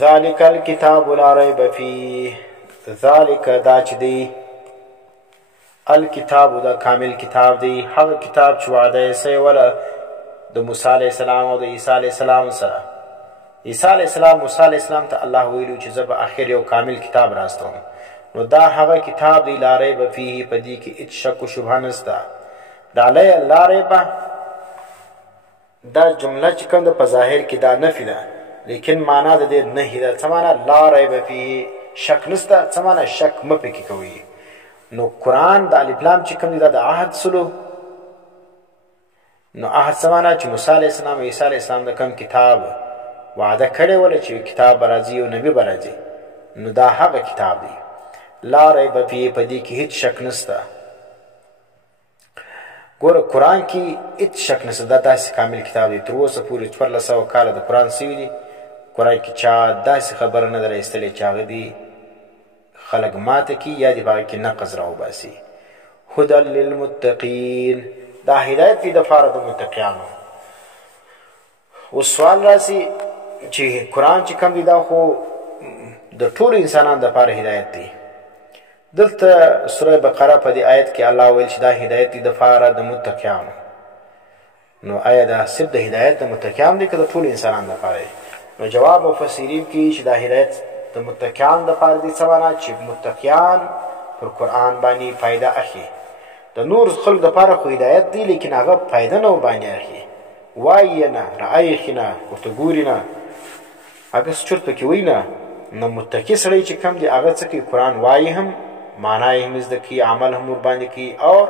ذالک الکتاب لا ریب فیه، ذالک دا چې دی الکتاب دا کامل کتاب دی، هغه کتاب چې وعده یې سوی وله د موسی علیه السلام او د عیسی علیه السلام سره. عیسی علیه السلام موسی علیه السلام ته الله ویلو چې زه به اخر یو کامل کتاب راستوم، نو دا هغه کتاب دی لا ریب فیه، په دې کې هېڅ شک و شبهه نسته. دا لا ریبه دا جمله چې کوم ده په ظاهر کې دا نفي ده، لیکن معنا د دې نهي ده. څه معنا؟ لا ریب فیه، شک نسته. څه معنا؟ شک مه پکې کوئ. نو قرآن د الف لام چې کوم دی دا د عهد سلو. نو عهد څه معنا؟ چې موسی علیه السلام او عیسی علیه السلام د کوم کتاب وعده کړې وله چې کتاب به راځي او نبي به راځي، نو دا هغه کتاب دی. لا ریب فیه، په دې کې هېڅ شک نسته. ګوره قرآن کې هېڅ شک نسته، دا داسې کامل کتاب دی. تر اوسه پورې 1400 کاله د قرآن سوي دي، قرآن کې چا داسې خبره نه ده رایستلې چې هغه دي خلق ماته کی یا دی باقی کې نقض راوباسي. هدى للمتقین، دا هدایت دی دپاره د متقیانو. اوس سوال راسي چې قرآن چې کوم دی دا خو د ټولو انسانانو دپاره هدایت دی. دلته سوره بقره په دې آیت کې الله ویل چې دا هدایت دی دپاره د متقیانو. نو آیا دا صرف د هدایت د متقیانو دی که د ټولو انسانانو دپاره دی؟ نو جواب مفسرین کوي چې دا هدایت د متقیان دپاره دی. څه معنا؟ چې متقیان پر قرآن باندې فایده اخلي. د نور خلق دپاره خو هدایت دی، لیکن هغه فایده نه ورباندې اخلي، وایي یې نه، رایخي نه، ورته ګوري نه، هغه څه چرت پکې وایي نه. نو متقي سړی چې کوم دی هغه څه کوي؟ قرآن وایي هم، معنا یې هم زده کوي، عمل هم ورباندې کوي، او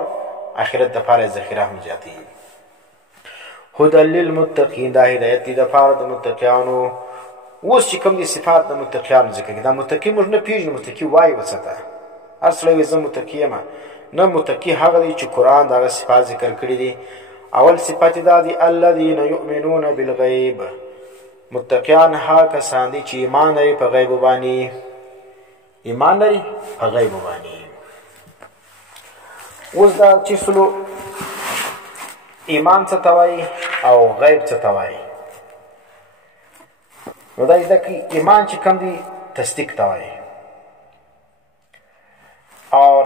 آخرت دپاره یې ذخیره هم زیاتوي. هدى للمتقین، دا هدایت دی دپاره د متقیانو. اوس چې کوم دي صفات د متقیانو ذکر کړي، دا متقي موږ نه پېژنو. متقي وایي وساته، هر سړی وایي زه متقي یم. نه، متقي هغه دی چې قرآن د هغه صفات ذکر کړي دي. اول صفت یې دا دی الذین یؤمنون بالغیب، متقیان هغه کسان دي چې ایمان لري په غیبو باندې. ایمان لري په غیبو باندې. اوس دا چې سلو ایمان څه ته وایي او غیب څه ته وایي؟ نو دا زده کړي. ایمان چې کوم دی تصدیق ته وایي، او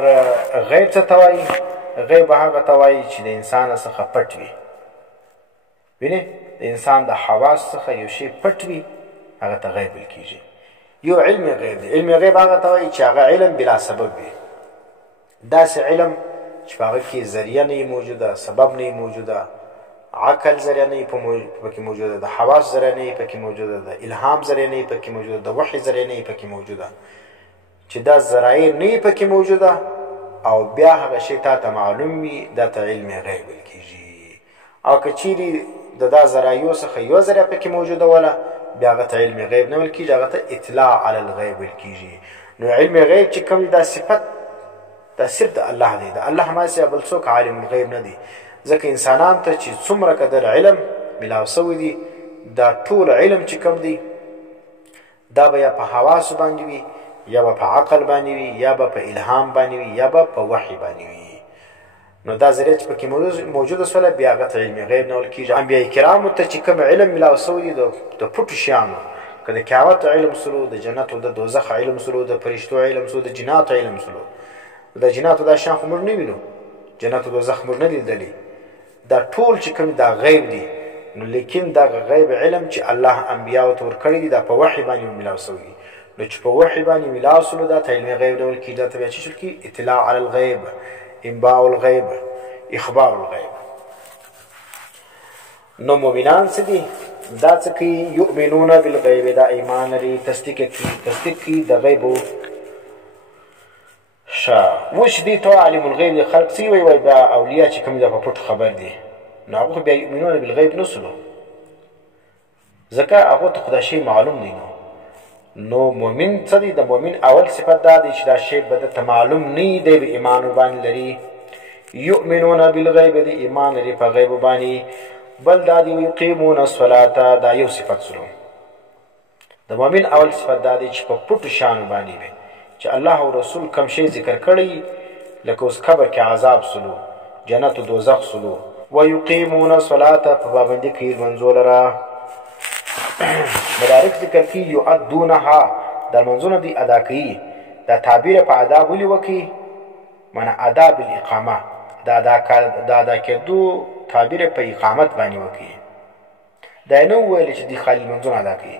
غیب څه ته وایي؟ غیب هغه ته وایي چې د انسان څخه پټ وي. وینې، د انسان د حواس څخه یو شی پټ وي، هغه ته غیب ویل کېږي. یو علم غیب دی. علم غیب هغه ته وایي چې هغه علم بلا سبب وي. داسې علم چې په هغه کې ذریعه نه موجوده، سبب نه موجوده، عقل ذریعه نه پکې موجوده، د حواس ذریعه نه پکې موجوده، د الهام ذریعه نه پکې موجوده، د وحی ذریعه نه پکې موجوده، چې دا ذرایع نه پکې موجوده، او بیا هغه شی تا ته معلوم وي، دا ته علم غیب ویل کېږي. او که چیرې د دا ذرایعو څخه یوه ذریعه پکې موجوده وله، بیا هغه ته علم غیب نه ویل کېږي، هغه ته اطلاع علی الغیب ویل کېږي. نو علم غیب چې کوم دا صفت دا صرف د الله دی. د الله هماسې بل څوک عالم الغیب نه دی. ځکه انسانان ته چې څومره قدر علم ملاو سوی دی، دا ټول علم چې کوم دی دا به یا په حواسو باندې وي، یا به په عقل باندې وي، یا به په الهام باندې وي، یا به په وحی باندې وي. نو دا ذریعه چې پکې موجوده سوله، بیا هغه ته علم غیب نه ویل کېږي. انبیاء کرامو ته چې کوم علم ملاو سوی دی د پټو شیانو، که د قیامت علم سلو، د جنت او د دوزخ علم سلو، د فرشتو علم سلو، د جناتو علم سلو. د جناتو دا شیان خو موږ نه وینو، جنت او دوزخ موږ نه لیدلي، دا ټول چې کوم دا غیب دی. نو لیکن دا غیب علم چې الله انبیاء ته ورکړی دی، دا په وحی باندې ملاو سوی. نو چې په وحی باندې ملاو سلو، دا ته علم غیب ډول کېږي. دا ته بیا چې شول کېږي اطلاع علی الغیب، انباء الغیب، اخبار الغیب. نو مؤمنان څه دي؟ دا څه کوي؟ یؤمنون بالغیب، دا ایمان لري، تصدیق کوي د غیبو. اوس دې ته عالم الغیب د خلق څه وایي؟ دا اولیاء چې کوم دا په پټ خبر دي، نو هغه بیا یؤمنون بالغیب نه سلو، ځکه هغه ته خدا شی معلوم دی. نو مؤمن څه دی؟ د مؤمن اول صفت دا دی چې دا شی به درته معلوم نه دی، به ایمان باندې لري. یؤمنون بالغیب، دی ایمان لري په غیب باندې. بل دا دی یقیمون الصلاة، دا یو صفت سلو. د مؤمن اول صفت دا دی چې په پټو شیانو باندې وي، چې الله او رسول کوم شی ذکر کړی، لکه اوس قبر کې عذاب سلو، جنت او دوزخ سلو. ویقیمون الصلاة، په پابندي کوي لمونځو لره. مدارک ذکر کی یؤدونها د لمونځونه دی ادا کوي دا تعبیر په ادا ولې وکړي معنی ادا بالاقامه د ادا کېدو تعبیر په اقامت باندې وکړي دا نه ویل چې دی خالي لمونځونه ادا کوي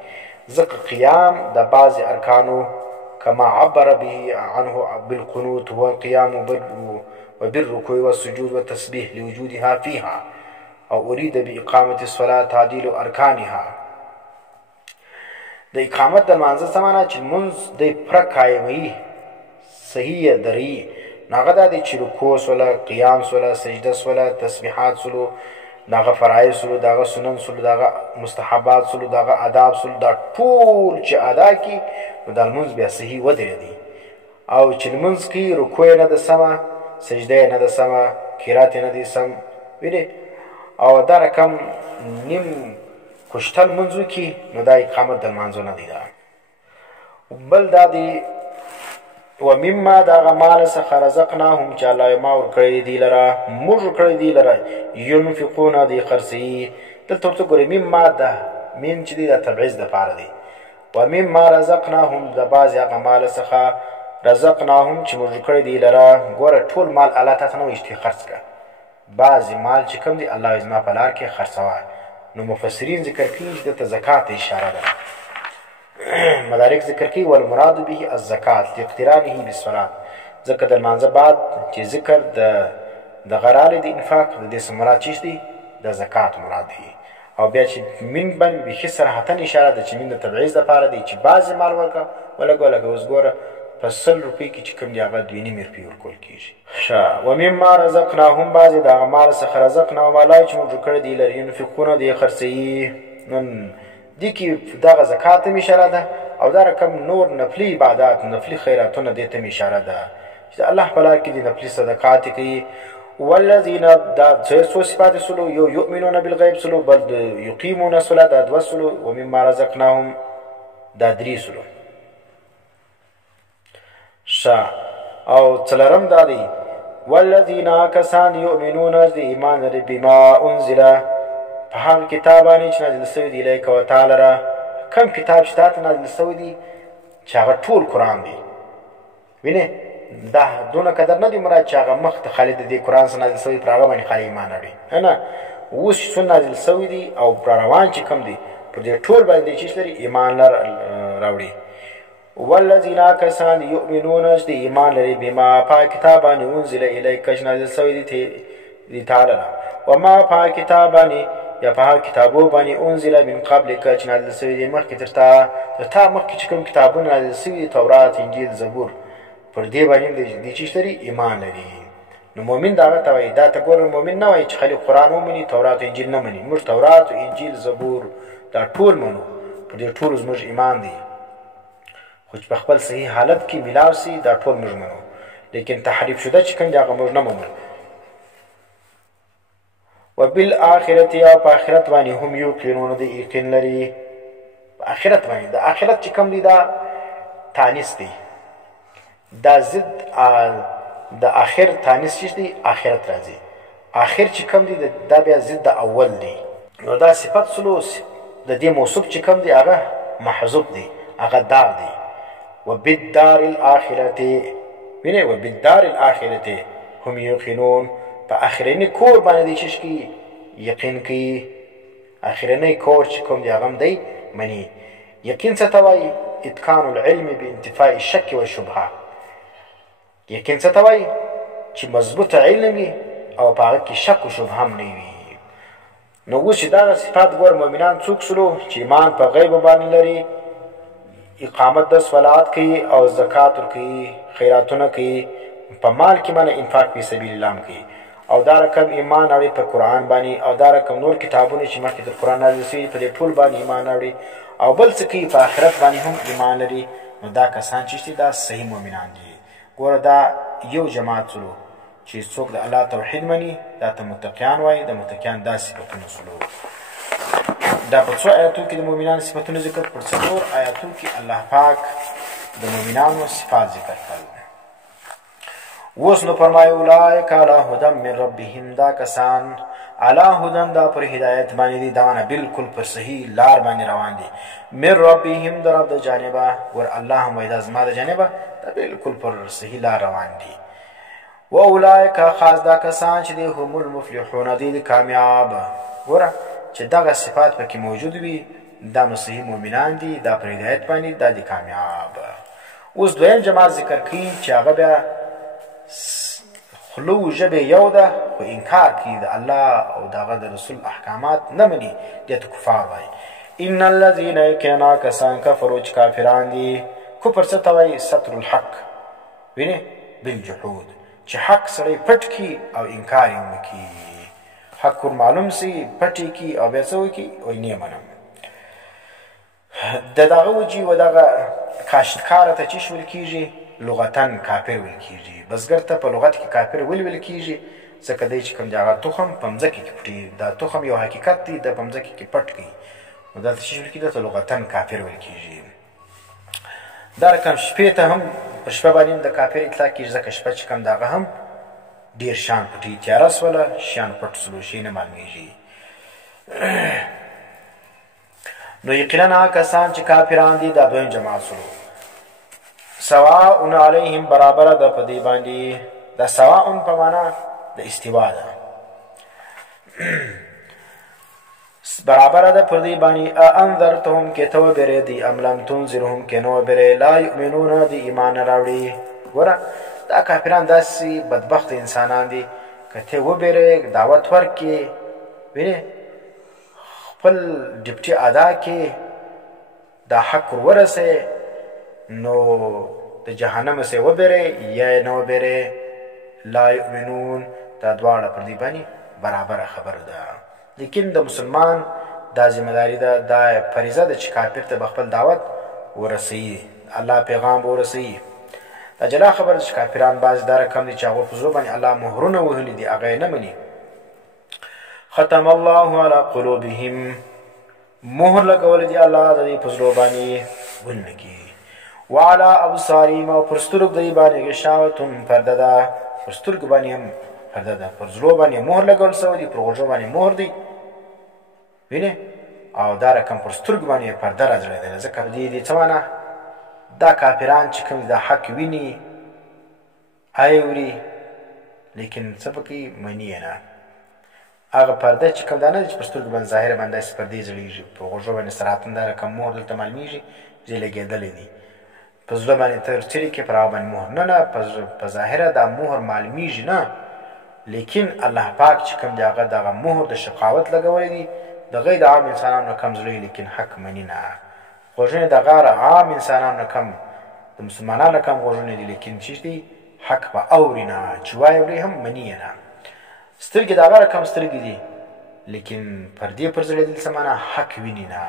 ځکه قیام د بعضې ارکانو كما عبر به عنه بالقنوت هو القيام وبالركوع والسجود والتسبيح لوجودها فيها او اريد بإقامة الصلاة تعديل أركانها د اقامت د لمانځه سمانه چې لمونځ دی پوره قایموي صحیح دري ناغه دا دی چې رکوع سوله قیام سوله سجده سوله تسبیحات سلو داغه فرایض سلو داغه سنن سلو داغه مستحبات سلو داغه آداب سلو دا ټول چې ادا کی نو دا لمونځ بیا صحیح ودرېدی او چې لمونځ کې رکوع نه ده سمه سجده نه ده سمه قرات نه دی سم وینې او دا رقم نیم کشتل منځو کې نو دا اقامت د لمانځو نه دی دا بل دا دی ومما دغه مال څخه رزقناهم چې الله ما ورکړی دی لره موږ ورکړی دی لره ينفقون دی خرڅوي دلته ورته ګورئ مما ده میم چې دی د تبعیض دپاره دی ومما رزقناهم د بعضې هغه مال څخه رزقناهم چې موږ ورکړی دی لره ګوره ټول مال الله تا ته نه وایي چې خرڅ کړه بعضې مال چې کوم دی الله زما په لار کې خرڅوه نو مفسرین ذکر کوي چې دلته زکات اشاره ده مدارک ذکر کوي والمراد به الزکات لاقترانه بالصلاه ځکه د لمانځه بعد چې ذکر د غراله د انفاق د دې مراد چی دی د زکات مراد دی او بیا چې من باندې به صراحتن اشاره ده چې من د تبعیض لپاره دی چې بعض مال ورکا ولګه اوس ګوره په 100 روپۍ کې چې کوم دی هغه 2.5 روپۍ ورکول کېږي ښه ومما رزقناهم بعضې د هغه مال څخه رزقناهم الله چې موږ کړی دی لري ينفقونه دی خرڅوي نن دې کې دغه زکات هم اشاره ده او دا رقم نور نفلي عبادات نفلي خیراتونه دې ته هم اشاره ده چې الله په لار کې دې نفلي صدقات کوي والذین دا څو صفات سلو یو یؤمنون بالغیب سلو بل یقیمون الصلاة دا دوه سلو ومما رزقناهم دا درې سلو شا او څلرم دا دی والذین کسان یؤمنون دې ایمان لري بما انزل په هغه کتاب باندې چې نازل شوی دی الیک و تعالی را کوم کتاب چې تاسو نازل شوی دی چې هغه ټول قرآن دی وینې دا دونه قدر نه دی مراد چې هغه مخ ته خالد دی قرآن سره نازل شوی پر هغه باندې خالي ایمان لري نه اوس چې نازل شوی دی او پر روان چې کوم دی پر دې ټول باندې چې لري ایمان راوړي والذین کسان یؤمنون چې ایمان لري بما په کتاب باندې انزل الیک چې نازل شوی دی تعالی وما په کتاب باندې یا په کتابو باندې انزل من قبل که چې نازل شوي دي مخکې تر تا مخکې چې کوم کتابونه نازل شوي دي تورات انجیل زبور پر دې باندې دی چې لري ایمان لري نو مؤمن دا ته وایي دا ته ګوره مؤمن نه وایي چې خالي قرآن ومني تورات انجیل نه مني موږ تورات انجیل زبور دا ټول منو پر دې ټول زموږ ایمان دی خو چې په خپل صحیح حالت کې ملاو سي دا ټول موږ منو لیکن تحریف شده چې کوم دی هغه موږ نه منو وبالآخرت یا په آخرت باندې هم یوقنون دی یقین لري په آخرت باندې د آخرت چې کوم دی دا تانیث دی دا ضد د آخر تانیث چې دی آخرت راځي آخر چې کوم دی دا بیا ضد د اول دی نو دا صفت سلوس د دې موصوف چې کوم دی هغه محذوف دی هغه دار دی وبالدار الاخرته وینه وبالدار الاخرته هم یوقنون په اخرنی کور باندې چې کی یقین کی اخرنی کور چې کوم دی هغه دی منی یقین څه ته وایي اتقان العلم بانتفاء الشك والشبهه یقین څه ته وایي چې مضبوط علم او په هغه کې شک او شبهه هم نه وي نو اوس چې دا صفات ګور مؤمنان څوک سلو چې ایمان په غیب باندې لري اقامت د صلات کوي او زکات ورکوي خیراتونه کوي په مال کې باندې انفاق په سبیل الله کوي او دا رقم ایمان اړي په قرآن باندې او دا رقم نور کتابونه چې مخکې د قرآن نازل شوي په دې ټول باندې ایمان اړي او بل څه کوي په آخرت باندې هم ایمان لري نو دا کسان چې دا صحیح مؤمنان دي ګوره دا یو جماعت سلو چې څوک د الله توحید مني دا ته متقیان وایي د متقیان دا صفتونه سلو دا په څو آیاتو کې د مؤمنانو صفتونه ذکر پر څلور آیاتو کې الله پاک د مؤمنانو صفات ذکر کړل اوس نو فرمایي اولئک علی هدی من ربهم دا کسان علی هدن دا پر هدایت باندې دي دغه بالکل پر صحیح لار باندې روان دي من ربهم د رب د جانبه ور الله هم وایي دا زما د جانبه دا بالکل پر صحیح لار روان دي و اولئک خاص دا کسان چې دي هم المفلحون دي کامیاب ګوره چې دغه صفات پکې موجود وي دا نو صحیح مؤمنان دي دا پر هدایت باندې دا دي کامیاب اوس دویم جماعت ذکر کوي چې هغه بیا خلو ژبې یو ده خو انکار کوي د الله او د هغه د رسول احکامات نه مني دې ته کفار وایي ان الذین یکنا کسان کفروا چې کافران دي کفر څه ته وایي ستر الحق وینې بالجحود چې حق سړی پټ کي او انکار یې وکړي حق معلوم سي پټ کي او بیا څه وکړي وایي نه منم د دغه وجې و دغه کاشتکاره ته چې ویل کېږي لغتن کافر ویل کېږي بزګر ته په لغت کې کافر ویل کېږي ځکه دی چې کوم د هغه تخم په مځکه کې پټي دا تخم یو حقیقت دی د په مځکه کې پټ کړي نو دلته چې ویل کېږي دلته لغتن کافر ویل کېږي دا رقم شپې ته هم په شپه باندې د کافر اطلاق کېږي ځکه شپه چې کوم د هغه هم ډېر شیان پټي تیاره سوله شیان پټ سلو شي نه معلومېږي نو یقینا هغه کسان چې کافران دي دا دویم جماعت سلو سواء علیهم برابر ده په دې باندې دا سواء په معنا د استوا ده برابر ده پر دې باندې انذرتهم کې تو بره دي ام لم تنذرهم کې نو بره لا یؤمنون دي ایمان راوړي ګوره دا کافران داسې بدبخت انسانان دي کته و بره دعوت ورکې وینې خپل ډیپټي ادا کې دا حق ورسه نو د جهنم سه وبره یا نو بره لا یؤمنون دا دواړه پر دې باندې برابر خبر ده لیکن د مسلمان دا ذمہداري ده دا فریضه ده چې کافر ته خپل دعوت ورسوي الله پیغام ورسوي دا جلا خبر چې کافران باز دار کم دي چې هغه په زړه باندې الله مهرونه وهلي دي هغه نه مني ختم الله على قلوبهم مهر لګول دي الله د دې په زړه باندې ولنګي وعلى ابصارهم او پرسترګ دی باندې غشاوتون پرده ده پرسترګ باندې هم پرده ده پر زړه باندې مهر لګول سوی دی پر غوږ باندې مهر دی وینې او دا رقم پرسترګ باندې پرده راځي ځکه دې څه معنا دا کافران چې کوم دا حق ویني ایوري لیکن څه پکې منی نه هغه پرده چې کوم دا نه چې پرسترګ باندې ظاهر باندې پردې ځړېږي په غوږ باندې سراتن دا رقم مهر دلته معلومیږي چې لګېدلې دي په زړه باندې تر چیرې کې پر باندې مهر نه په ظاهره دا مهر معلومیږي نه لیکن الله پاک چې کوم دغه دغه مهر د شقاوت لګولې دي د غیر عام انسانانو کم زړه لیکن حق منی نه غوږونه د غیر عام انسانانو کم د مسلمانانو کم غوږونه دي لیکن چې دي حق به اوري نه چې وایي هم منی نه سترګې د هغه کم سترګې دي لیکن پردې پر زړه دي سمانه حق ویني نه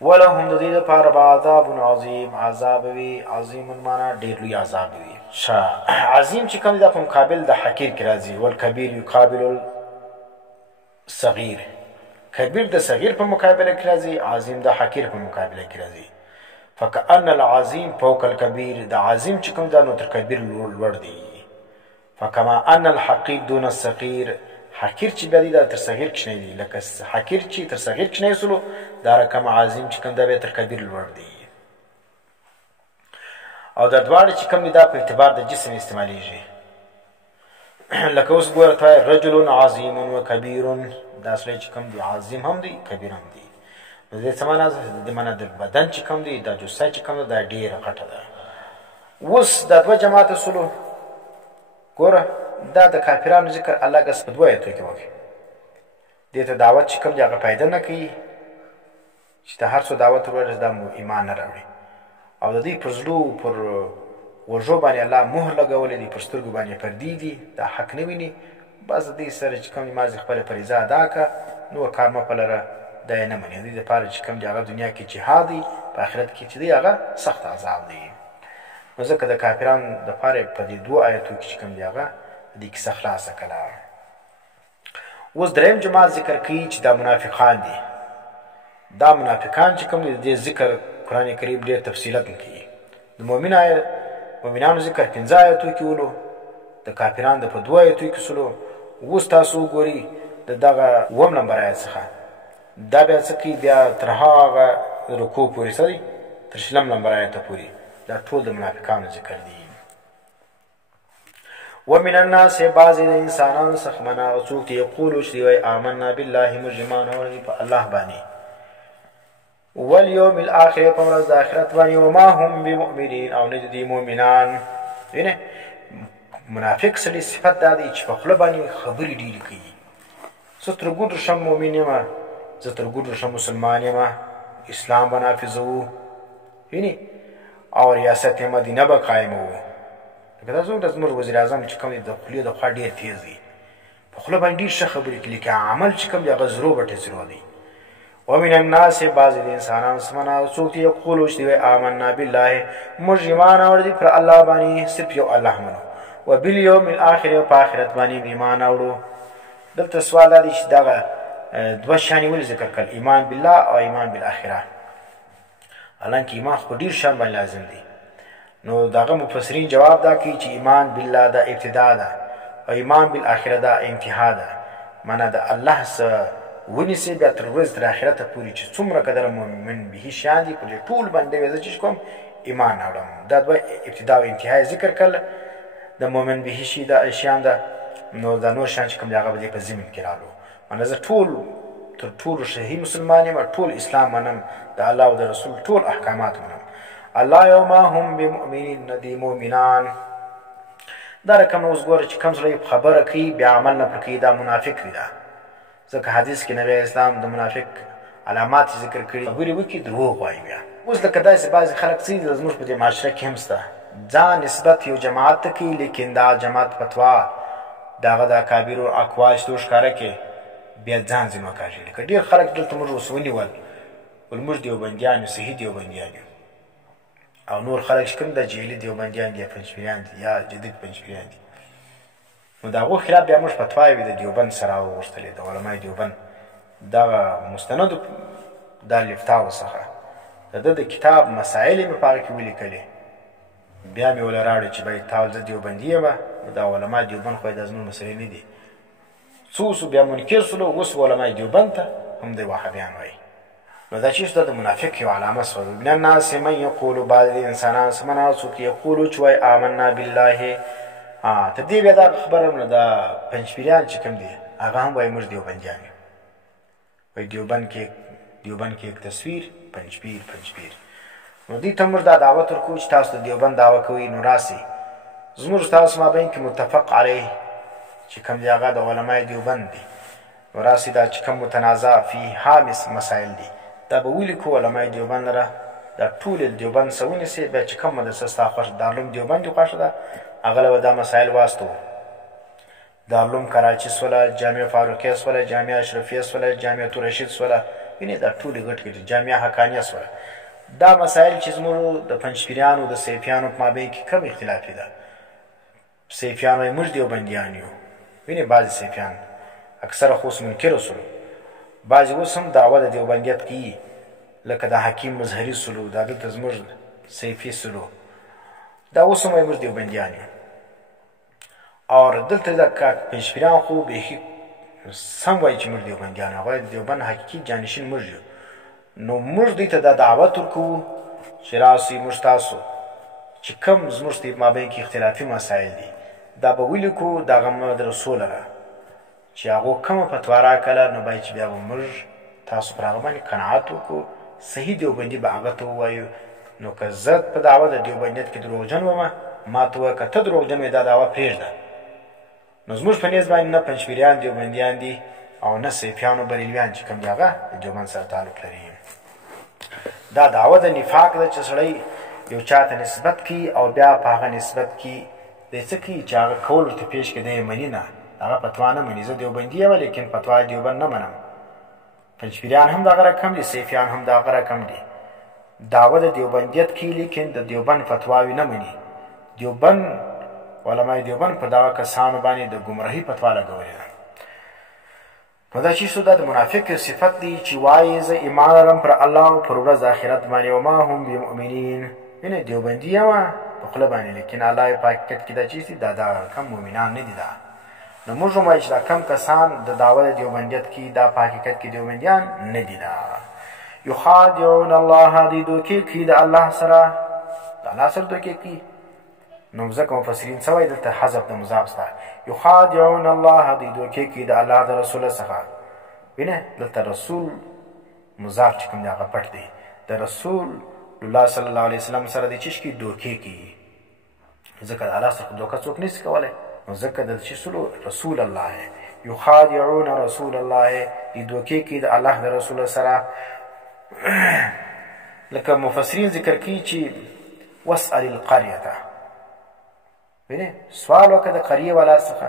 ولهم د دې لپاره به عذاب عظیم عذاب وي عظیم معنا ډېر لوی عذاب وي عظیم چې کوم د په مقابل د حقیر کې راځي والکبیر یقابل الصغیر کبیر د صغیر په مقابله کې راځي عظیم د حقیر په مقابله کې راځي فکأن العظیم فوق الکبیر د عظیم چې کوم د نو تر کبیر لوړ دی فکما ان الحقیر دون الصغیر حقیر چې بیا دی دا تر صغیر کې نه دی لکه حقیر چې تر صغیر کې نه سلو دا رقم عظیم چې کوم دا به تر کبیر لوړ دی او د دواړو چې کوم دا په اعتبار د جسم استعمالیږي لکه اوس ګوره ته رجل عظیم و کبیر دا سړی چې کوم دی عظیم هم دی کبیر هم دی نو دې څه معنا د معنا د بدن چې کوم دی دا جسه چې کوم دا ډیره غټه ده اوس د دوه جماعت سلو ګوره دا د کافرانو ذکر الله ګس په دوه ایتو کې وکړي دې ته دعوت چې کوم دی هغه پیدا نه کوي چې ته هر څو دعوت ورورځ دا ایمان نه راوړي او د دې پر زړه پر غوږو باندې الله مهر لګولې دي پر سترګو باندې پردې دي دا حق نه ویني بس د دې سره چې کوم ما خپل فریضه ادا کړه نو کار مې پلره دا نه مني د دې لپاره چې کوم دی هغه دنیا کې جهاد دی په آخرت کې چې دی هغه سخت عذاب دی نو ځکه د کافرانو لپاره په دې دوه آیتو کې چې کوم دی هغه د کیسه خلاصه کړه اوس دریم جماعت ذکر کوي چې دا منافقان دي دا منافقان چې کوم دي د ذکر قرآن کریم ډېر تفصیلات کوي د مؤمنانو ذکر 15 آیتو کې ولو د کافرانو د په 2 آیتو کې سلو اوس تاسو وګورئ د دغه 7 نمبر آیت څخه دا بیا څه کوي بیا تر هغه رکوع پورې څه دی تر 20 نمبر آیت پورې دا ټول د منافقانو ذکر دی. ومن الناس بعض الانسانان څخه منا او څوک یقولو چې وای آمنا بالله مجرمان او په الله باندې والیوم الاخر په ورځ د آخرت باندې وما هم بمؤمنین او نه دي مؤمنان. وینه منافق سړي صفت دا دی چې په خوله باندې خبرې ډېرې کوي. زه تر ګوډو شم مؤمن یم، زه تر ګوډو شم مسلمان یم، اسلام به نافظوو وینې او ریاست مدینه به قایموو. لکه دا زموږ زموږ وزیر اعظم چې کوم دی د خولې د خوا ډېر تیز دی، په خوله باندې ډېر ښه خبرې کوي، لیکن عمل چې کوم دی هغه زرو بټې زرو دی. ومن الناس بعض د انسانانو څخه څوک دی یقولو چې دوی آمنا بالله موږ ایمان اورو پر الله باندې صرف یو الله منو وبالیوم الاخر او په آخرت باندې ایمان اورو. دلته سوال دا دی چې دغه دوه شانې ولې ذکر کړل ایمان بالله او ایمان بالاخره، حالانکه ایمان خو ډېر شان باندې لازم دی. نو دغه مفسرین جواب دا کوي چې ایمان بالله دا ابتدا ده او ایمان بالاخره دا انتها ده. معنا د الله سره ونیسئ بیا تر ورځې تر آخرته پورې چې څومره قدر مؤمن به شیان دي په دې ټول باندې وایي چې کوم ایمان اورم. دا دوه ابتدا او انتها ذکر کړل د مؤمن به شي دا شیان ده. نو دا نور شیان چې کوم دی هغه به دې په ضمن کې رالو. معنا زه ټول تر ټولو صحیح مسلمان یم، ټول اسلام منم، د الله او د رسول ټول احکامات منم. الله یوما هم بمؤمنین ندی مؤمنان. دا رقم اوس ګوره چې کوم سړی خبره کوي بیا عمل نه پرې کوي دا منافق دی. دا ځکه حدیث کې نبی اسلام د منافق علامات ذکر کړي، خبرې وکړي دروغ وایي. بیا اوس لکه داسې بعضې خلک څه دي زموږ په دې معاشره کې هم شته، ځان نسبت یو جماعت ته کوي، لیکن دا جماعت فتوا د هغه د اکابرو اقوال چې ښکاره کړي بیا ځان ځینې وکاږي. لکه ډېر خلک دلته موږ اوس ونیول ول موږ دیوبندیان یو، صحیح دیوبندیان یو، او نور خلک چې کوم د جهلي دیوبندیان دي یا پنجپیریان دي یا جدید پنجپیریان دي. نو د هغو خلاف بیا موږ فتواوې د دیوبند سره راوغوښتلې د علمای دیوبند دغه مستندو دارالفتاو څخه د ده د کتاب مسایل یې مې په هغه کې ولیکلې. بیا مې وله راوړې چې باید تا زه دیوبندي یم، د علما دیوبند خو دا زموږ مسلې نه دي. څو بیا منکر سولو، اوس علمای دیوبند ته هم د وهابیان وایي. نو دا چیز د منافق یو علامه سوه. من الناس من یقولو بعض د انسانان څخه څوک یقولو چې وایي آمنا بالله. تر دې بیا دا خبره نو دا پنجپیریان چې کوم دي هغه هم وایي موږ دیوبندیان یو. وایي دیوبند کې یک تصویر پنجپیر. نو دې ته موږ دا دعوت ورکوو چې تاسو د دیوبند دعوه کوئ نو راسئ زموږ تاسو مابین کې متفق علیه چې کوم دی هغه د علمای دیوبند دي. نو راسئ دا چې کوم متنازع فیها مسایل دي دا به ولیکو علمای دیوبند لره، دا ټول دیوبند څه ونیسئ. بیا چې کوم مدرسه ستا خوښ دارالعلوم دیوبند دې خوښه ده هغه له به دا مسایل واستوو. دارالعلوم کراچي سوله، جامعه فاروقیه سوله، جامعه اشرفیه سوله، جامعه رشید سوله، وینې دا ټولې ګډ کړي، جامعه حقانیه سوله. دا مسایل چې زموږ د پنجپیریانو د سیفیانو په مابین کې کم اختلافي ده. سیفیان وایي موږ دیوبندیان یو، وینې بعضې سیفیان اکثره خو اوس منکره سولو، بعضې اوس هم دعوه د دیوبندیت کوي، لکه د حکیم مظهري سولو، دا دلته زموږ سیفي سولو، دا اوس هم وایي موږ دیوبندیان یو. او دلته د پنجپیریان خو بیخي سم وایي چې موږ دیوبندیان یو، هغوی د دیوبند حقیقي جانشین موږ یو. نو موږ دوی ته دا دعوت ورکوو چې راسئ موږ تاسو چې کوم زموږ په مابین کې اختلافي مسایل دي دا به ولیکو د هغه مدرسو لره چې هغو کومه فتوا راکړله، نو باید چې بیا به موږ تاسو پر هغه باندې قناعت وکړو، صحیح دیوبندي به هغه ته ووایو. نو که زه په دعوه د دیوبندیت کې دروغجن ومه ما ته ووایه که ته دروغجن وې دا دعوه پرېږده. نو زموږ په نیز باندې نه پنجپیریان دیوبندیان دي او نه سیفیان او بریلویان چې کوم دي هغه د دیوبند سره تعلق لري. دا دعوه د نفاق ده چې سړی یو چاته نسبت کی او بیا په هغه نسبت کی د څه کی چې هغه کول ورته پیش کړي دی مني نه، هغه فتوا نه مني. زه دیوبندي یم لیکن فتوا دیوبند نه منم. پنجپیریان هم دغه رقم دي، سیفیان هم دغه رقم دي. دعوه د دیوبندیت کی لیکن د دیوبند فتواوې نه مني. دیوبند علمای دیوبند په دغه کسانو باندې د ګمراهۍ فتوا لګولې ده. نو دا چې دا د منافق صفت دی چې وایي زه ایمان لرم پر الله او پر ورځ آخرت باندې وما هم بمؤمنین. یعنې دیوبندي یم په خوله باندې، لیکن الله یې په حقیقت کې دا چیز دي دا کم مؤمنان نه دي. دا نو موږ هم وایو چې دا کم کسان د دعوه د دیوبندیت کې دا په حقیقت کې دیوبندیان نه دي. دا یخادعون الله، دی دوکې کوي د الله سره، د الله سره دوکې کوي. نو ځکه مفسرین څه وایي دلته حذف د مضاف سره، یخادعون الله، دی دوکې کوي د الله د رسول څخه. وینه دلته رسول مضاف چې کوم دی هغه پټ دی. د رسول الله صلی الله علیه وسلم سره د چیش کې دوکې کوي، ځکه د الله سره دوکه څوک نشي کولی. نو ځکه د چې رسول الله یخادعون رسول الله، دی دوکې کوي د الله د رسول سره. لکه مفسرین ذکر کوي چې واسأل القريه، وینه سوال وکړه د قریه والا څخه،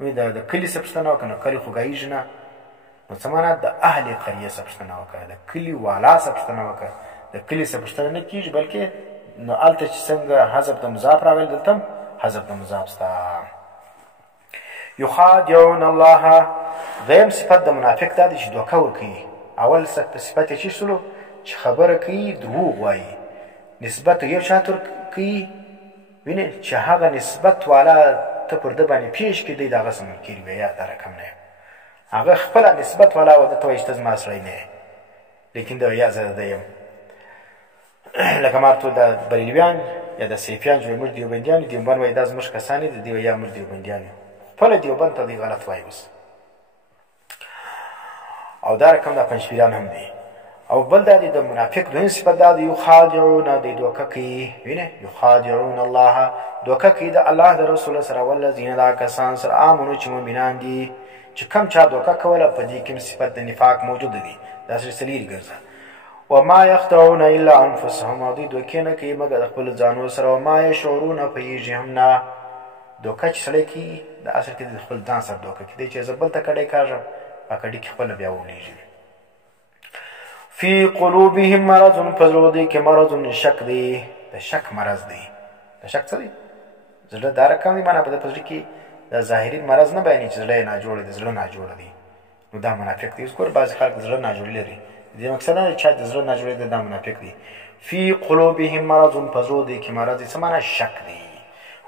وی د کلي څخه پوښتنه وکړه، نو کلي خو ګایږي نه، نو څه معنا د اهل قریه څخه پوښتنه وکړه، د کلي والا څخه پوښتنه وکړه. د کلي څخه پوښتنه نه کیږي، بلکې نو هلته چې څنګه حذف د مضاف راغلی دلته هم حذف د مضاف سته. یخادعون الله، دویم صفت د منافق دا دی چې دوکه ورکوي. اول صفت یې چې سلو چې خبره کوي دروغ وایي، نسبت یو چاته ورکوي، وینې چې هغه نسبت والا ته پر ده باندې پیش کړي دی د هغه څه منکر وي، یا دا رقم نه هغه خپله نسبت والا و ده ته وایي چې ته زما سړی نه یې، لیکن ده یا زه د ده یم. لکه ما ورته د بریلویان یا د سیفیان چې موږ دیوبندیان یو، دیوبند وایي دا زموږ کسان دي، دی یا موږ دیوبندیان یو، خپله دیوبند ته دی غلط وایي اوس. او دا رقم دا پنجپیران هم دی. او بل دا دی د منافق دویم صفت دا دی یخادعون، دی دوکه کوي، وینه یخادعون الله، دوکه کوي د الله د رسول سره، والذین دا کسان سره آمنو چې مؤمنان دي. چې کم چا دوکه کوله په دې کې صفت د نفاق موجوده دي، داسې څلېرې ګرځه. وما یخدعون الا انفسهم، او دوی دوکې نه کوي مګر د خپلو ځانو سره. وما یشعرون، پوهېږي هم نه. دوکه چې سړی کوي د اصل کې د خپل ځان سره دوکه کوي، چې زه بل ته کډی کاږم، په کډي کې خپله بیا ولیږي. فی قلوبهم مرض، په زړو دوی کې مرض، شک دی، د شک مرض دی. د شک څه دی؟ زړه دا رقم دی، معنا په زړه کې د ظاهري مرض نه بیانوي چې زړه یې ناجوړه دی، زړه ناجوړه دی، نو دا منافق دی. اوس ګوره بعضې خلک زړه ناجوړي لري، دې مقصد نه دی چې د زړه ناجوړي دی، دا منافق دی. فی قلوبهم مرض، په زړو دوی کې مرض دی، څه معنا؟ شک دی.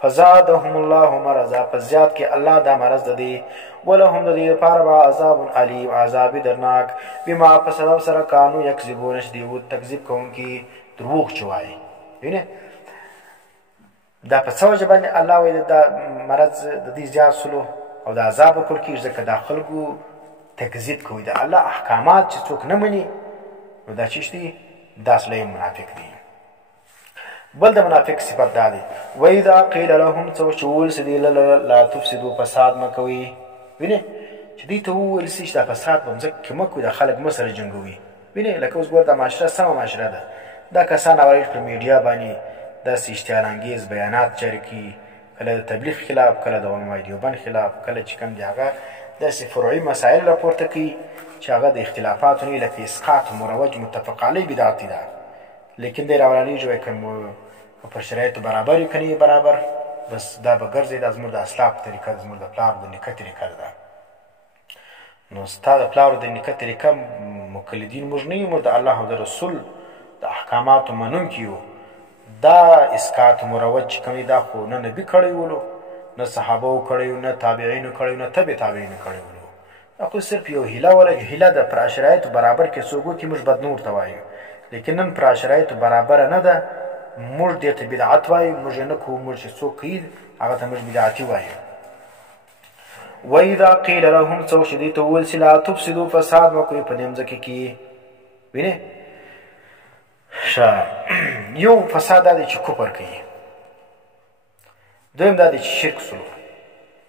فزادهم الله مرضا، په زیات کې الله دا مرض د دی. ولهم د دې لپاره به عذاب علیم، عذاب درناک، بما په سبب سره کانو یکذبون، چې دوی تکذیب کوونکي دروغ چې وایي. وینې دا په څه وجه باندې الله وایي دا مرض د دې زیات سلو او د عذاب ورکول کېږي، ځکه دا خلکو تکذیب کوي، د الله احکامات چې څوک نه مني، نو دا چیش دی؟ دا سړی منافق دی. بل د منافق صفت دا دی، وإذا قیل لهم، څه چې وویل سي دوی لا تفسدوا، فساد مه کوئ. وینې چې دوی ته وویل سي چې دا فساد په مځکه کې مه کوئ، دا خلک مه سره جنګوي. وینې لکه اوس ګوره دا معاشره سمه معاشره ده، دا کسان اورئ په میډیا باندې داسې اشتعالانګیز بیانات جاري کړي، کله د تبلیغ خلاف، کله د علمای دیوبند خلاف، کله چې کوم دی هغه داسې فروعي مسایل راپورته کوي چې هغه د اختلافاتو نه لکه اسقاط مروج متفق علیه بدعتي ده، لیکن دی راولالیږي وایي که پر شرایطو برابر وي که نه برابر، بس دا به ګرځي، دا زموږ د اسلاف طریقه ده، زموږ د پلار د نیکه طریقه ده. نو ستا د پلار د نیکه طریقه مقلدین موږ نه یو، موږ د الله او د رسول د احکاماتو منونکي یو. دا اسقاط مروج چې کوم دی دا خو نه نبي کړی ولو، نه صحابهو کړی و، نه تابعینو کړی و، نه تبع تابعینو کړی ولو. دا خو صرف یو هیله وله، هیله ده پر شرایطو برابر کې څوک وکړي، موږ بد نور ته وایو، لیکن نن پر شرایطو برابره نه ده، موږ دې ته بدعت وایو، موږ یې نه کوو، موږ چې څوک کوي هغه ته موږ بدعتي وایو. وإذا قیل لهم، څوک چې دوی ته وویل سي لا تفسدوا، فساد مه کوئ په دې مځکه کې. وینې یو فساد دا دی چې کفر کوي، دویم دا دی چې شرک سلو،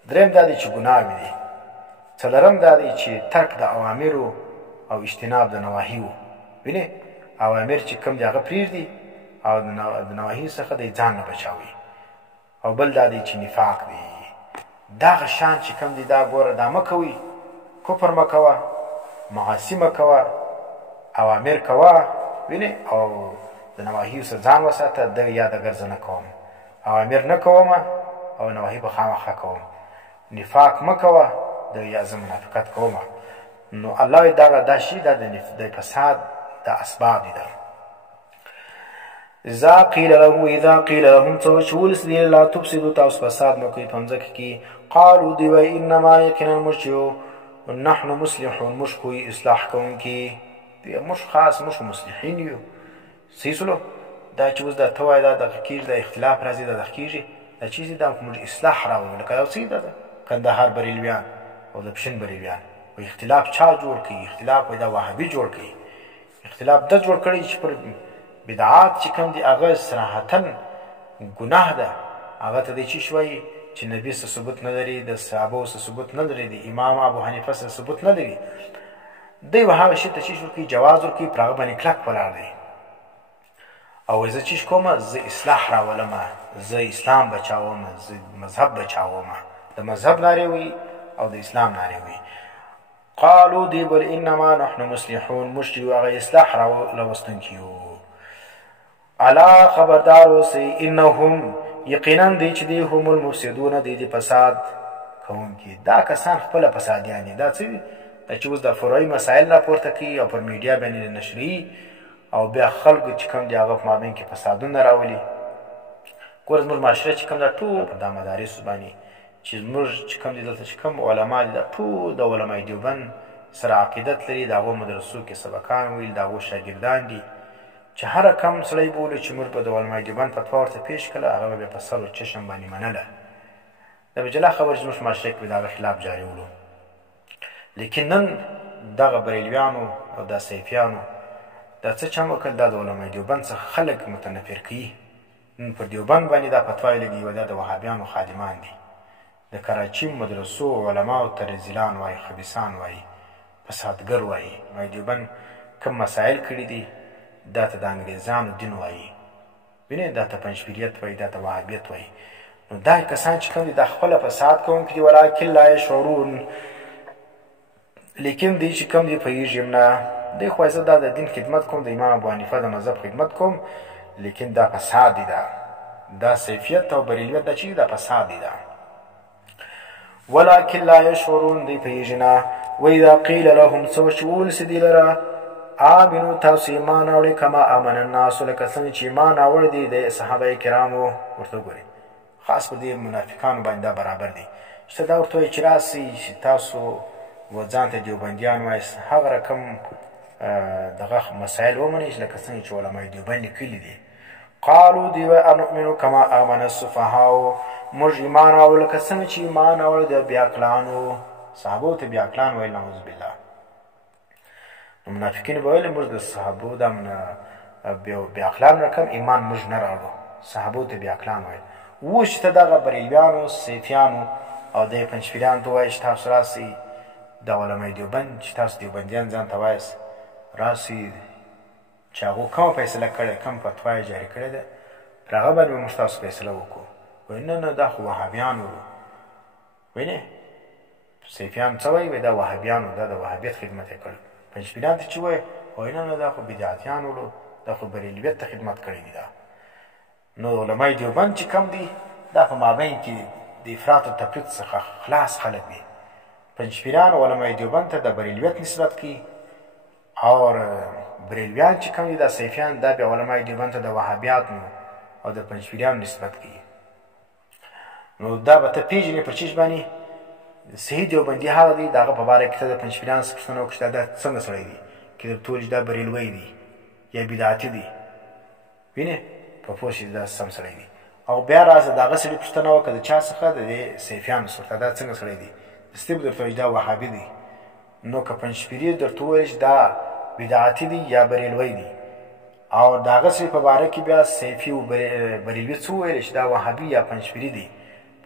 دریم دا دی چې ګناوې دي، څلورم دا دی چې ترک د اوامرو او اجتناب د نواهیو. وینې اوامر چې کوم دی هغه پرېږدي او د نواهي څخه د ځان نه بچاوي. او بل دا دی چې نفاق دی، دغه شان چې کوم دی دا ګوره دا مه کوئ، کفر مه کوه، معاصي مه کوه، اوامر کوه، وینې او د نواهیو څخه ځان وساته، د یا د ګرځه نه کوم، اوامر نه کوم او نواهي به خامخا کوم، نفاق مه کوه، د یا زه منافقت کوم. نو الله وایي دا شي دا د فساد د اسباب دي. اذا قیل لهم څه چې وویل سي لا تفسدوا، تاسو فساد مه کوئ په مځکه کې، قالو دی وای انما یقینا مشیو نحن مصلحون مش کوئی اصلاح کوونکي مش خاص مش مصلحین یو سیسلو دا چې اوس دا ته وایې دا دغه کېږي دا اختلاف راځي دا دغه کېږي دا چیز دا موږ اصلاح راوړو لکه یو څه ده کندهار بریلویان او د پښین بریلویان و اختلاف چا جوړ کړي اختلاف دا وهابي جوړ کړي اختلاف د جوړ کړي چې پر بدعات چې کوم دي هغه صراحتاً ګناه ده هغه ته دی چې شوی چې نبی څه ثبوت نه لري د صحابو څه ثبوت نه لري د امام ابو حنیفه څه ثبوت نه لري دی به هغه شي ته چې ورکوي جواز ورکوي پر هغه باندې کلک ولاړ دی او زه چې کومه زه اصلاح راولمه زه اسلام بچاومه زه مذهب بچاومه د مذهب نارې وي او د اسلام نارې وي قالو دی بل انما نحن مصلحون موږ چې هغه اصلاح راوستونکي یو الا خبردار اوسئ انهم یقینا دی چې دی هم المفسدون دی د فساد کوونکي دا کسان خپله فسادیان دي دا څه دي دا چې اوس د فروعي مسایل راپورته کوي او پر میډیا باندې نشري او بیا خلکو چې کوم دي هغه په مابین کې فسادونه راولي ګوره زموږ معاشره چې کوم دا ټول په دا مدارسو باندې چې زموږ چې کوم دي دلته چې کوم علما دي دا ټول د علمای دیوبند سره عقیدت لري د هغو مدرسو کې سبقان ویل د هغو شاګردان دي چې هر کم سړی بولي چې موږ به د علمای دیوبند فتوا ورته پیش کړه هغه به په سر و چشم باندې منله د بجلا خبر چې زموږ معاشره کې به د هغه خلاف جاري ولو لیکن نن دغه بریلویانو او دا سیفیانو دا څه چم وکړل دا د علمای دیوبند څخه خلک متنفر کوي نن پر دیوبند باندې دا فتوای لګي و دا د وهابیانو خادمان دي د کراچي مدرسو علماو ته رزیلان وایي خبیثان وایي فسادګر وایي وایي دیوبند کوم مسایل کړي دي دا ته د انګریزانو دین وایي وینې دا ته پنجپیریت وایي دا ته وهابیت وایي نو دا کسان چې کوم دي دا خپله فساد کوونکي دي ولکن لا یشعرون لیکن دی چې کوم دی پوهېږي نه دی خو زه دا د دین خدمت کوم د امام ابو حنیفه د مذهب خدمت کوم لیکن دا فساد دی دا سیفیت او بریلیت دا چې دا فساد دی ولکن لا یشعرون دی پوهېږي نه واذا قیل لهم څه چې وویل دي لره آمنو تاسو ایمان راوړئ کما آمن الناس لکه څنګه چې ایمان راوړی دی د صحابه کرامو ورته وګورئ خاص په دې منافقانو باندې دا برابر دی چې دا ورته وایي چې راسئ چې تاسو و ځان ته دیوبندیان وایست هغه رقم دغه مسایل ومنئ لکه څنګه چې علمای دیوبند لیکلي دي قالو دی وایي انؤمنو کما آمن السفهاء موږ ایمان راوړو لکه څنګه چې ایمان راوړی د بیعقلانو صحابو ته بیعقلان ویل نعوذ بالله نو منافقین به ویل موږ د صحابو د بیعقلان رقم ایمان موږ نه راوړو صحابو ته بیعقلان ویل اوس چې ته دغه بریلویانو سیفیانو او د پنجپیریانو ته وایي چې تاسو راسئ د علمای دیوبند چې تاسو دیوبندیان ځان ته وایاست راسئ چې هغو کومه فیصله کړې کوم فتوا یې جاري کړې ده پر هغه باندې به موږ تاسو فیصله وکړو وایي نه دا خو وهابیان وو وینې سیفیان څه وایي وایي دا وهابیان وو دا د وهابیت خدمت یې کړی پنجپیریان ته چې وایي وایي نه دا خو بدعتیان وو دا خو بریلویت ته خدمت کړی دي دا نو علمای دیوبند چې کم دي دا په مابین کې د افراط و تفریط څخه خلاص خلک دي پنجپیران علمای دیوبند ته د بریلویت نسبت کوي او بریلویان چې کوم دي د سیفیان دا بیا علمای دیوبند ته د وهابیات او د پنجپیریانو نسبت کوي نو دا به ته پیژنې په چیش باندې صحیح دیوبندي هغه دی د هغه په باره کې ته د پنجپیریانو څخه پوښتنه وکړه چې دا څنګه سړی دی چې د ټول دا بریلوی دی یا بدعتي دی وینې په پوه شي دا سم سړی دی او بیا راځه د هغه سړي پوښتنه وکړه د چا څخه د دې سیفیانو څخه دا څنګه سړی دی استیب درته وایي دا وهابي دی نو که پنجپیري درته وویل چې دا بدعتي دی یا بریلوی دی او د هغه سړي په باره کې بیا سیفي و بریلوي څه وویل چې دا وهابي یا پنجپیري دی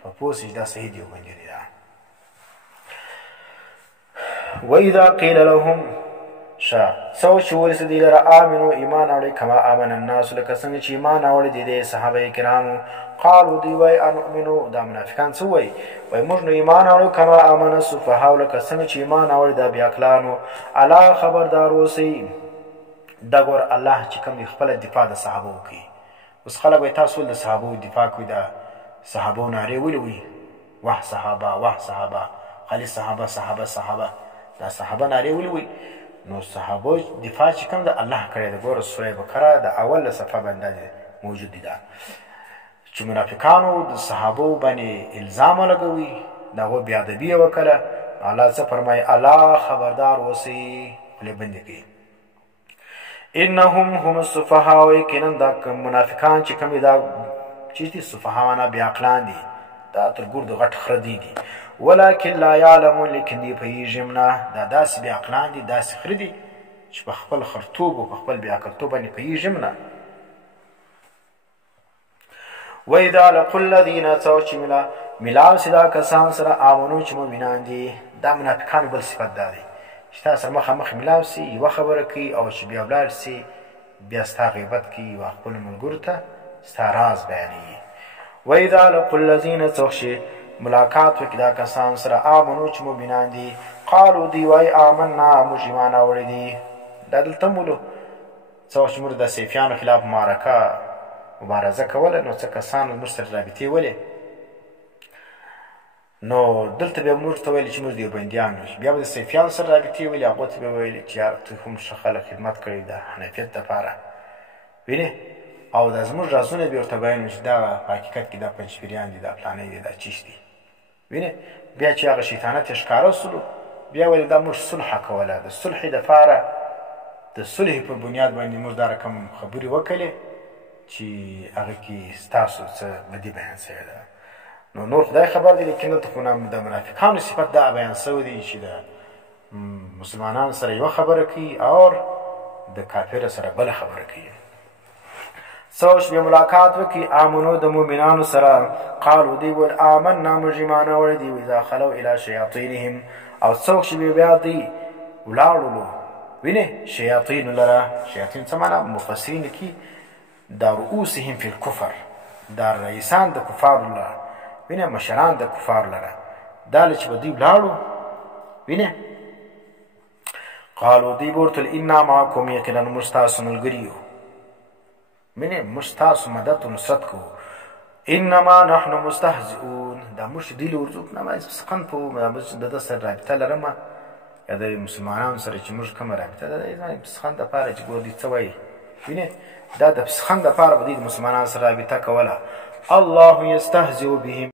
په پوه شي چې دا صحیح دیوبندي دی واذا قیل لهم څه چې وویل دي لره آمنو ایمان راوړئ کما آمن الناس لکه څنګه چې ایمان راوړی دي د صحابه کرامو قالو دی وایي انؤمنو دا منافقان څه وایي وایي موږ نو ایمان راوړو کما آمن السفهاء لکه څنګه چې ایمان راوړي دا بیعقلانو الا خبردار اوسئ دا ګور الله چې کوم دی خپله دفاع د صحابو کوي اوس خلک وایي تاسو د صحابو دفاع کوئ د صحابو نارې ولې وایي واه صحابه واه صحابه خالي صحابه صحابه صحابه دا صحابه نارې ولې وایي نو صحابو دفاع چې کوم د الله کړی د ګوره سوره بقره د اول صفحه باندې موجود دي دا چې منافقانو د صحابو باندې الزام لګوي د هغو بېادبي یې وکړه. الله څه فرمایي؟ الله خبردار اوسئ، خولې بندې کړي. انهم هم السفهاء، یقینا دا منافقان چې کوم دي دا چې دي سفها معنا بېعقلان دي، دا تر ګردو غټ خره دي. ولکن لا یعلمون، لیکن دوی پوهېږي نه. دا داسې بېعقلان دي، داسې خره دي چې په خپل خرتوب او په خپل بېعقلتوب باندې پوهېږي نه. وإذا لقوا الذین، څو چې ملاو سي دا کسان سره آمنو چې مؤمنان دي. دا منافقانو بل صفت دا دی چې تا سره مخامخ ملاو سي، یوه خبره کوي، او چې بیا ولاړ سي بیا ستا غیبت کوي او خپلو ملګرو ته ستا راز بیانوي. وإذا لقوا الذین، څوک چې ملاقات وکړي دا کسان سره آمنو چې مؤمنان دي، قالو دوی وایي آمنا، موږ ایمان راوړی دي. دا دلته مولو څوک چې موږ د سیفیانو خلاف معرکه مبارزه کوله، نو څه کسانو موږ سره رابطې ولې، نو دلته بیا موږ ته ویل چې موږ دیوبندیان یو، بیا به د سیفیانو سره رابطې ویلې، هغو ته به ویل چې ته هم ښه خلک خدمت کړی د حنفیت دپاره، وینې. او دا زموږ رازونه به ورته بیانوي چې دا په حقیقت کې دا پنجپیریان دي، دا فلانی دي، دا چیش دي، وینې. بیا چې هغه شیطانت یې ښکاره سولو، بیا ویل دا موږ صلح کوله، د صلحې دپاره د صلحې پر بنیاد باندې موږ دا رقم خبرې وکړلې چې هغه کې ستاسو څه بدي بیان سوې ده. نو نور خدای خبر دی، لیکن دلته خو د منافقانو صفت دا بیان سوی دی چې د مسلمانانو سره یوه خبره کوي او د کافر سره بله خبره کوي. څوک چې ملاقات وکړي آمنو د مؤمنانو سره، قالو دوی ویل آمنا، موږ ایمان راوړی دي. واذا خلوا الی شیاطینهم، او څوک چې بیا دوی ولاړلو، وینې، شیاطینو لره. شیاطین څه معنا؟ مفسرین لیکي دا رؤوسهم فی الکفر، دا رئیسان د کفارو لره، وینې، مشران د کفارو لره. دا چې به دوی ولاړو، وینې، قالو دوی به ورته ویل انا معکم، یقینا موږ ستاسو ملګري یو، وینې، موږ ستاسو مدد او نصرت کوو. انما نحن مستهزئون، دا موږ چې دوی له ورځو نه سخن په د ده سره رابطه لرمه، یا د مسلمانانو سره چې موږ کومه رابطه ده، د سخن دپاره چې ګور دوی څه وایي، وینې، دا د سخن دپاره به دوی د مسلمانانو سره رابطه کوله. الله یستهزئ بهم.